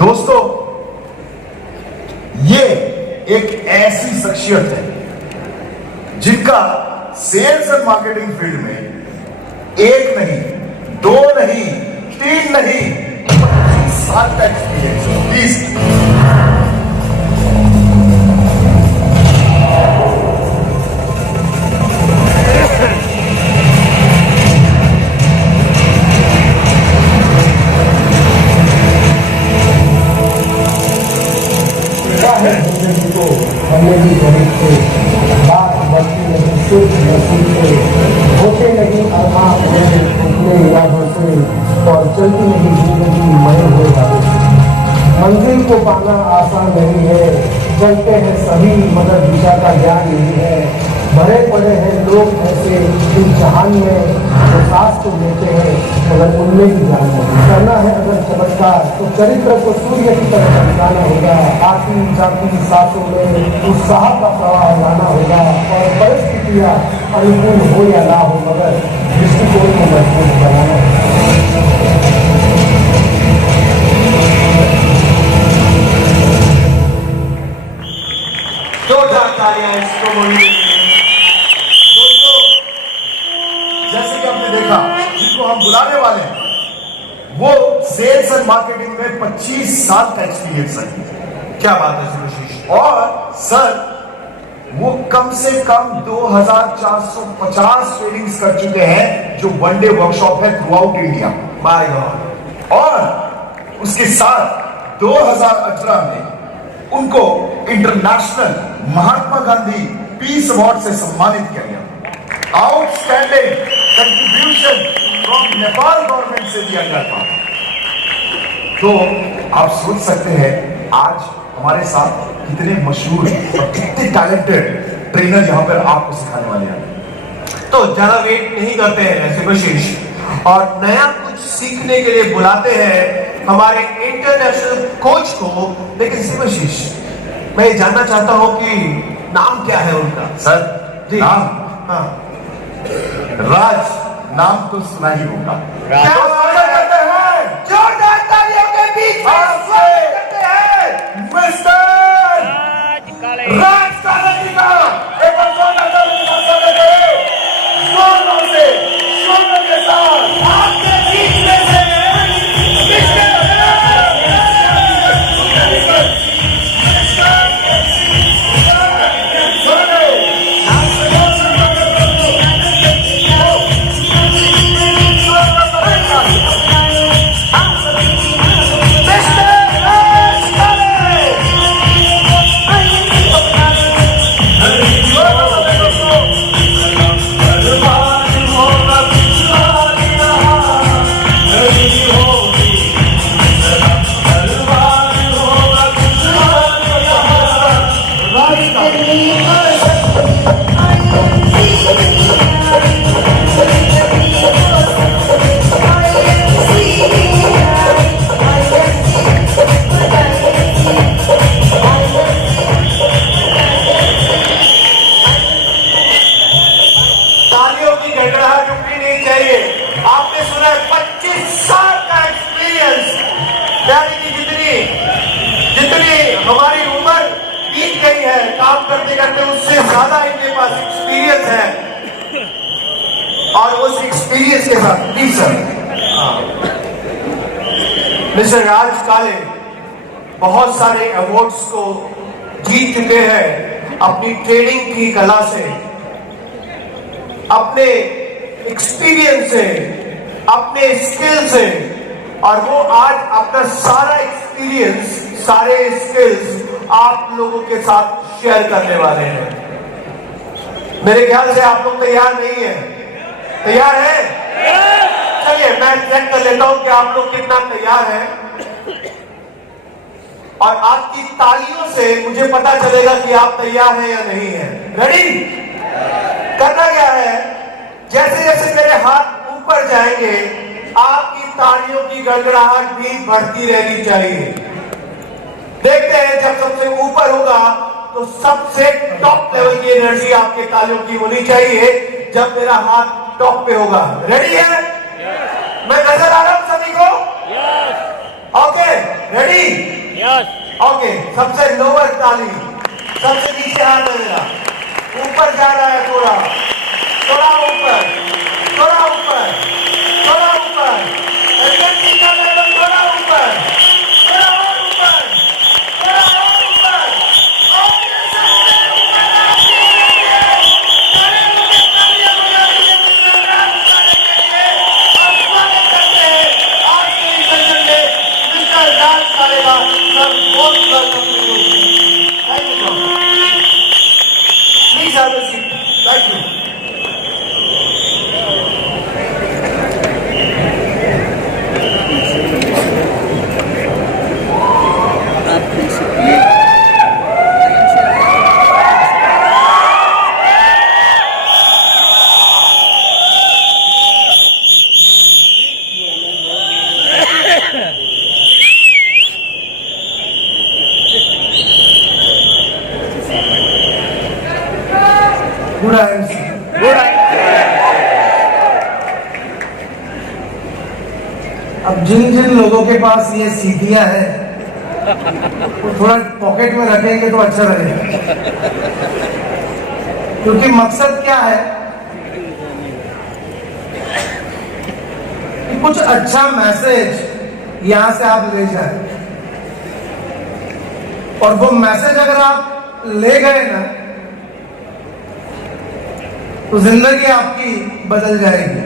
दोस्तों, ये एक ऐसी शख्सियत है जिनका सेल्स एंड मार्केटिंग फील्ड में एक नहीं, दो नहीं, तीन नहीं, 25 साल का एक्सपीरियंस है। प्लीज हमने भी गरीब थे, बात बढ़ती नहीं सिर्फ नसीब से, होते नहीं अरमान अपने यादों से, और चलती नहीं जिंदगी मरे हुए यादों से। मंजिल को पाना आसान नहीं है, चलते हैं सभी मगर दिशा का ज्ञान नहीं है। भरे पड़े हैं लोग ऐसे इस जहान में जो सांस तो लेते हैं मगर उनमें भी जान नहीं। करना है अगर चमत्कार तो चरित्र को सूर्य की तरह चमकाना होगा। आती जाती सांसों में उत्साह का प्रवाह लाना होगा, और परिस्थितियाँ अनुकूल हो या ना हो मगर दृष्टिकोण को मजबूत बनाना होगा। जैसे कि आपने देखा, जिनको हम बुलाने वाले हैं वो सेल्स एंड मार्केटिंग में 25 साल का एक्सपीरियंस है। क्या बात है सुशीष। और सर वो कम से कम 2450 ट्रेनिंग्स कर चुके हैं जो वन डे वर्कशॉप है through out India. My God. और उसके साथ 2018 में उनको international Mahatma Gandhi peace award से सम्मानित किया गया। Outstanding contribution from Nepal government से दिया गया था। तो आप सोच सकते हैं आज हमारे साथ कितने मशहूर और कितने टैलेंटेड ट्रेनर यहाँ पर आपको सिखाने वाले हैं। तो ज्यादा वेट नहीं करते हैं ऐसे सुशीष, और नया कुछ सीखने के लिए बुलाते हैं हमारे इंटरनेशनल कोच को। लेकिन सुशीष, मैं ये जानना चाहता हूँ कि नाम क्या है उनका। सर जी नाम, हाँ, राज नाम तो सुना ही होगा। क्या स्वागत करते हैं, जोरदार तालियों के बीच में स्वागत करते हैं मिस्टर राज काले जी का। एक बार जोरदार तालियों के साथ स्वागत करें, जोरों से, शोर के साथ। आपके बीच में से मिस्टर हमारी उम्र बीत गई है, काम करते करते उससे ज्यादा इनके पास एक्सपीरियंस है। और उस एक्सपीरियंस के साथ प्लीज सर, मिस्टर राज काले बहुत सारे अवार्ड्स को जीत चुके हैं अपनी ट्रेनिंग की कला से, अपने एक्सपीरियंस से, अपने स्किल से। और वो आज अपना सारा एक्सपीरियंस, सारे स्किल्स आप लोगों के साथ शेयर करने वाले हैं। मेरे ख्याल से आप लोग तैयार नहीं हैं। तैयार हैं? चलिए मैं चेक कर लेता हूं कि आप लोग कितना तैयार हैं, और आपकी तालियों से मुझे पता चलेगा कि आप तैयार हैं या नहीं हैं। रेडी? करना क्या है, जैसे जैसे मेरे हाथ ऊपर जाएंगे आपकी तालियों की गड़गड़ाहट भी बढ़ती रहनी चाहिए। देखते हैं जब सबसे ऊपर होगा तो सबसे टॉप लेवल की एनर्जी आपके तालियों की होनी चाहिए जब मेरा हाथ टॉप पे होगा। रेडी है? मैं नजर आ रहा हूं सभी को? Okay ready? यस। ओके, सबसे लोअर ताली, सबसे नीचे हाथ है मेरा, ऊपर जा रहा है थोड़ा, थोड़ा ऊपर, थोड़ा ऊपर, थोड़ा ऊपर, एनर्जी का लेवल थोड़ा ऊपर, थोड़ा और ऊपर, थोड़ा और ऊपर, और ये सबसे ऊपर आती है। खड़े होकर तालियां बजा दीजिए मिस्टर राज साले के लिए। और स्वागत करते हैं आज के इस सेशन में मिस्टर राज साले का। सर, बहुत welcome to you. Thank you sir. Please have a seat. Thank you. Good aims. अब जिन जिन लोगों के पास ये सीढ़ियां हैं वो थोड़ा पॉकेट में रखेंगे तो अच्छा रहेगा, क्योंकि मकसद क्या है कि कुछ अच्छा मैसेज यहां से आप ले जाए, और वो मैसेज अगर आप ले गए ना तो जिंदगी आपकी बदल जाएगी।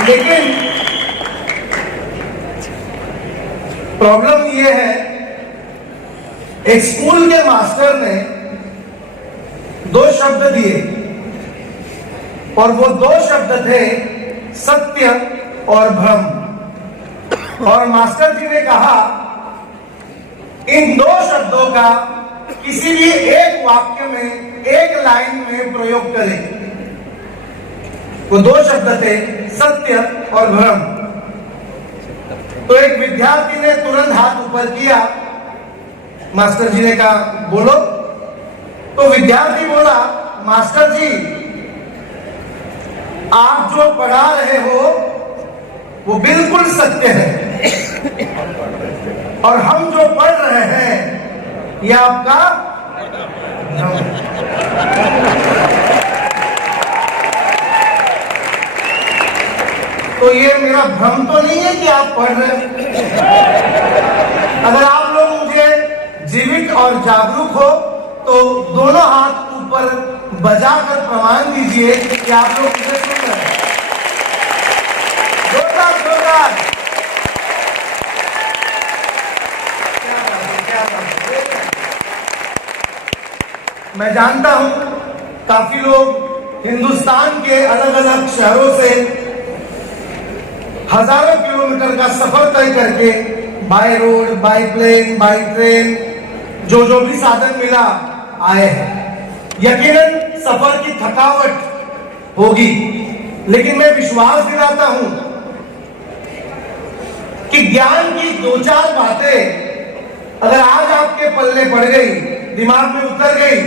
लेकिन प्रॉब्लम ये है, एक स्कूल के मास्टर ने 2 शब्द दिए, और वो 2 शब्द थे सत्य और भ्रम। और मास्टर जी ने कहा इन 2 शब्दों का किसी भी एक वाक्य में, एक लाइन में प्रयोग करें। वो 2 शब्द थे सत्य और भ्रम। तो एक विद्यार्थी ने तुरंत हाथ ऊपर किया, मास्टर जी ने कहा बोलो। तो विद्यार्थी बोला, मास्टर जी आप जो पढ़ा रहे हो वो बिल्कुल सत्य है, और हम जो पढ़ रहे हैं ये आपका भ्रम है। तो ये मेरा भ्रम तो नहीं है कि आप पढ़ रहे हैं। अगर आप लोग मुझे जीवित और जागरूक हो तो दोनों हाथ ऊपर बजाकर प्रमाण दीजिए कि आप लोग मुझे सुन रहे हैं। जोरदार जोरदार। मैं जानता हूं काफी लोग हिंदुस्तान के अलग अलग शहरों से हजारों किलोमीटर का सफर तय करके by road, by plane, by train, जो भी साधन मिला आए हैं। यकीनन सफर की थकावट होगी, लेकिन मैं विश्वास दिलाता हूं कि ज्ञान की 2-4 बातें अगर आज आपके पल्ले पड़ गई, दिमाग में उतर गई,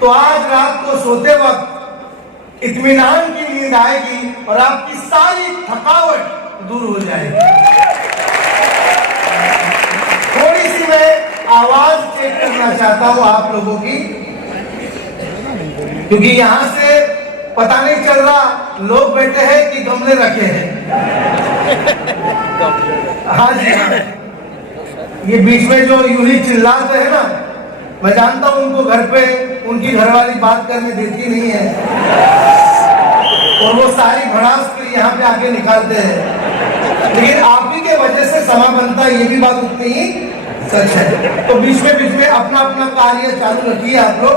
तो आज रात को सोते वक्त इत्मीनान की नींद आएगी और आपकी सारी थकावट दूर हो जाएगी। थोड़ी सी मैं आवाज चेक करना चाहता हूं आप लोगों की, क्योंकि यहां से पता नहीं चल रहा लोग बैठे हैं कि गमले रखे हैं। हाँ जी हाँ। ये बीच में जो यूं ही चिल्लाते हैं ना, मैं जानता हूं उनको घर पे उनकी घरवाली बात करने देती नहीं है, और वो सारी भड़ास फिर यहाँ पे आके निकालते हैं। लेकिन आप ही के वजह से समा बनता है, ये भी बात उतनी ही सच है। तो बीच में अपना अपना कार्य चालू रखिए आप लोग।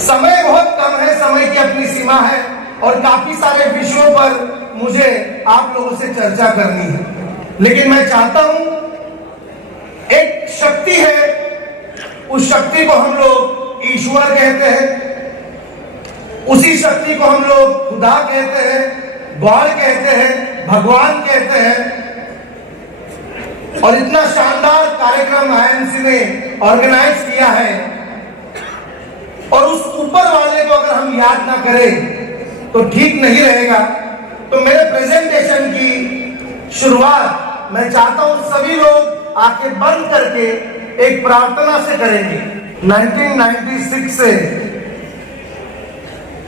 समय बहुत कम है, समय की अपनी सीमा है, और काफी सारे विषयों पर मुझे आप लोगों से चर्चा करनी है। लेकिन मैं चाहता हूं, एक शक्ति है, उस शक्ति को हम लोग ईश्वर कहते हैं, उसी शक्ति को हम लोग खुदा कहते हैं, गॉड कहते हैं, भगवान कहते हैं। और इतना शानदार कार्यक्रम आईएमसी ने ऑर्गेनाइज किया है और उस ऊपर वाले को अगर हम याद ना करें तो ठीक नहीं रहेगा। तो मेरे प्रेजेंटेशन की शुरुआत मैं चाहता हूं सभी लोग आंखें बंद करके एक प्रार्थना से करेंगे। 1996 से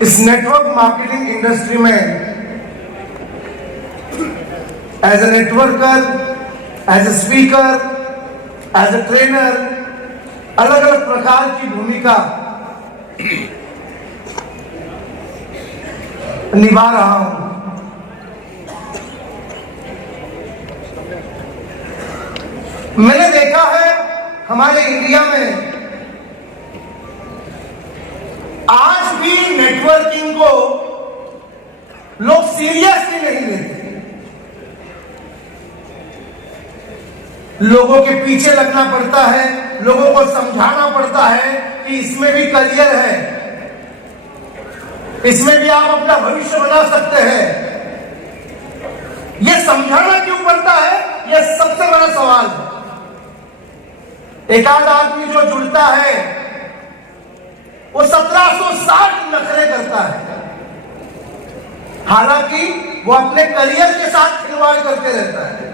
इस नेटवर्क मार्केटिंग इंडस्ट्री में as a networker, as a speaker, as a trainer अलग अलग प्रकार की भूमिका निभा रहा हूं। मैंने देखा है हमारे इंडिया में आज भी नेटवर्किंग को लोग सीरियसली नहीं लेते। लोगों के पीछे लगना पड़ता है, लोगों को समझाना पड़ता है कि इसमें भी करियर है, इसमें भी आप अपना भविष्य बना सकते हैं। यह समझाना क्यों पड़ता है, यह सबसे बड़ा सवाल है। एक आध आदमी जो जुड़ता है वो 1760 नखरे करता है, हालांकि वो अपने करियर के साथ खिलवाड़ करते रहता है।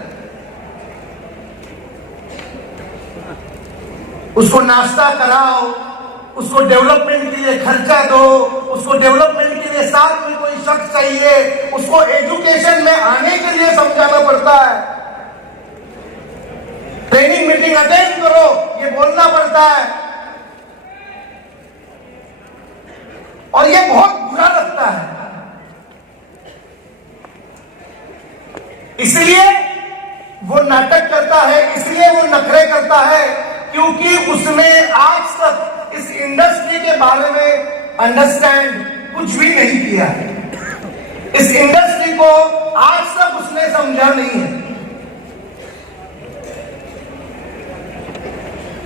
उसको नाश्ता कराओ, उसको डेवलपमेंट के लिए खर्चा दो, उसको डेवलपमेंट के लिए साथ में कोई शख्स चाहिए, उसको एजुकेशन में आने के लिए समझाना पड़ता है। ट्रेनिंग मीटिंग अटेंड करो, ये बोलना पड़ता है, और ये बहुत बुरा लगता है। इसलिए वो नाटक करता है, इसलिए वो नखरे करता है, क्योंकि उसने आज तक इस इंडस्ट्री के बारे में अंडरस्टैंड कुछ भी नहीं किया है। इस इंडस्ट्री को आज तक उसने समझा नहीं है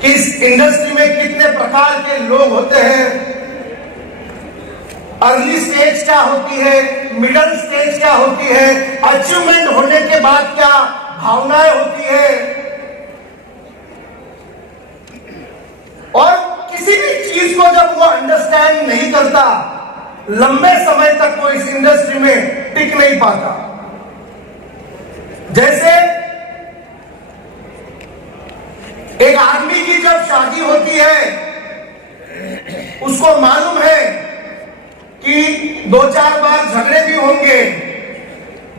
कि इस इंडस्ट्री में कितने प्रकार के लोग होते हैं, अर्ली स्टेज क्या होती है, मिडिल स्टेज क्या होती है, अचीवमेंट होने के बाद क्या भावनाएं होती है, और किसी भी चीज को जब वो अंडरस्टैंड नहीं करता, लंबे समय तक वो इस इंडस्ट्री में टिक नहीं पाता। जैसे एक आदमी की जब शादी होती है, उसको मालूम है कि 2-4 बार झगड़े भी होंगे,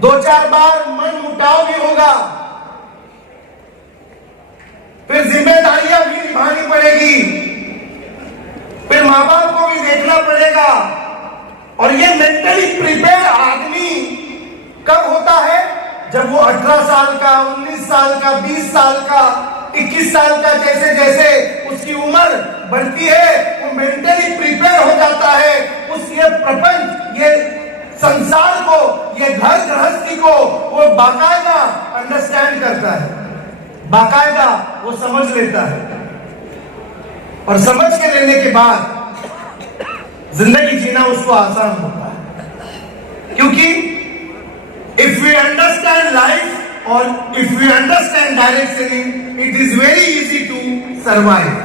2-4 बार मन मुटाव भी होगा, फिर जिम्मेदारियां भी निभानी पड़ेगी, फिर माँ बाप को भी देखना पड़ेगा। और ये मेंटली प्रिपेयर आदमी कब होता है? जब वो 18 साल का, 19 साल का, 20 साल का, 21 साल का, जैसे जैसे उसकी उम्र बढ़ती है वो मेंटली प्रिपेयर हो जाता है। उस ये प्रपंच, ये संसार को, ये घर गृहस्थी को वो बाकायदा अंडरस्टैंड करता है, बाकायदा वो समझ लेता है, और समझ के लेने के बाद जिंदगी जीना उसको आसान होता है। क्योंकि इफ वी अंडरस्टैंड लाइफ और if we understand direction, it is very easy to survive.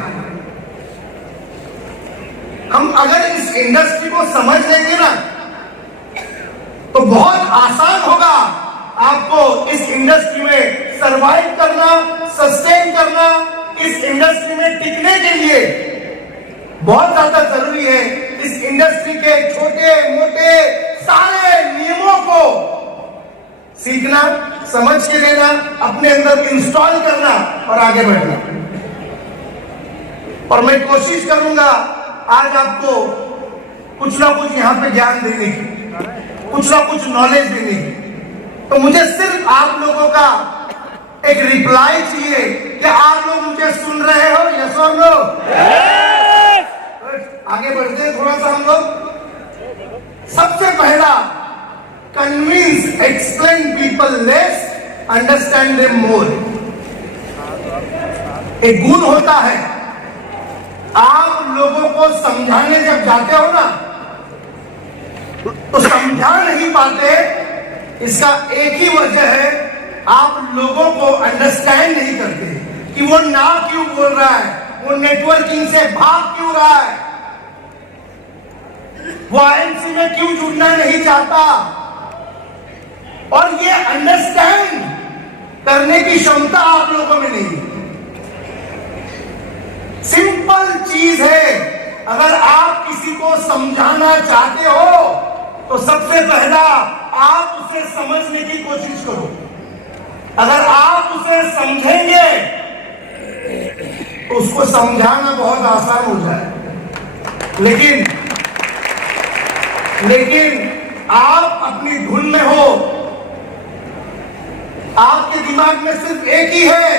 हम अगर इस इंडस्ट्री को समझ लेंगे ना तो बहुत आसान होगा आपको इस इंडस्ट्री में सरवाइव करना, सस्टेन करना। इस इंडस्ट्री में टिकने के लिए बहुत ज्यादा जरूरी है इस इंडस्ट्री के छोटे मोटे सारे नियमों को सीखना, समझ के लेना, अपने अंदर इंस्टॉल करना और आगे बढ़ना। और मैं कोशिश करूंगा आज आपको कुछ ना कुछ यहाँ पे ज्ञान देने की, कुछ ना कुछ नॉलेज देने की। तो मुझे सिर्फ आप लोगों का एक रिप्लाई चाहिए कि आप लोग मुझे सुन रहे हो, यस और नो? आगे बढ़ते हैं थोड़ा सा हम लोग। सबसे पहला, convince, explain people less, understand them more. एक गुण होता है, आप लोगों को समझाने जब जाते हो ना तो समझा नहीं पाते। इसका एक ही वजह है, आप लोगों को अंडरस्टैंड नहीं करते कि वो ना क्यों बोल रहा है, वो नेटवर्किंग से भाग क्यों रहा है। वो आईएनसी में क्यों जुड़ना नहीं चाहता, और ये अंडरस्टैंड करने की क्षमता आप लोगों में नहीं है। सिंपल चीज है, अगर आप किसी को समझाना चाहते हो तो सबसे पहला आप उसे समझने की कोशिश करो। अगर आप उसे समझेंगे तो उसको समझाना बहुत आसान हो जाए। लेकिन आप अपनी धुन में हो, आपके दिमाग में सिर्फ एक ही है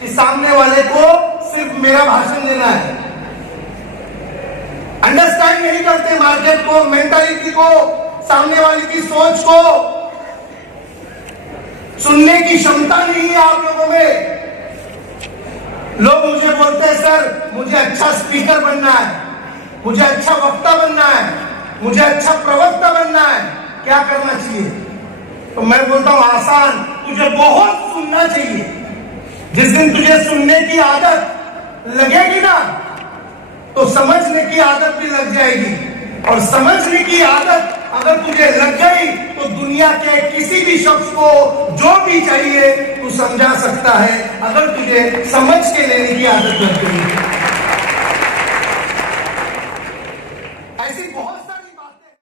कि सामने वाले को सिर्फ मेरा भाषण देना है। अंडरस्टैंड नहीं करते मार्केट को, मेंटालिटी को, सामने वाले की सोच को। सुनने की क्षमता नहीं है आप लोगों में। लोग मुझे बोलते हैं सर मुझे अच्छा स्पीकर बनना है, मुझे अच्छा वक्ता बनना है, मुझे अच्छा प्रवक्ता बनना है, क्या करना चाहिए? तो मैं बोलता हूं आसान, तुझे बहुत सुनना चाहिए। जिस दिन तुझे सुनने की आदत लगेगी ना तो समझने की आदत भी लग जाएगी, और समझने की आदत अगर तुझे लग गई तो दुनिया के किसी भी शख्स को जो भी चाहिए तू समझा सकता है, अगर तुझे समझ के लेने की आदत लग गई।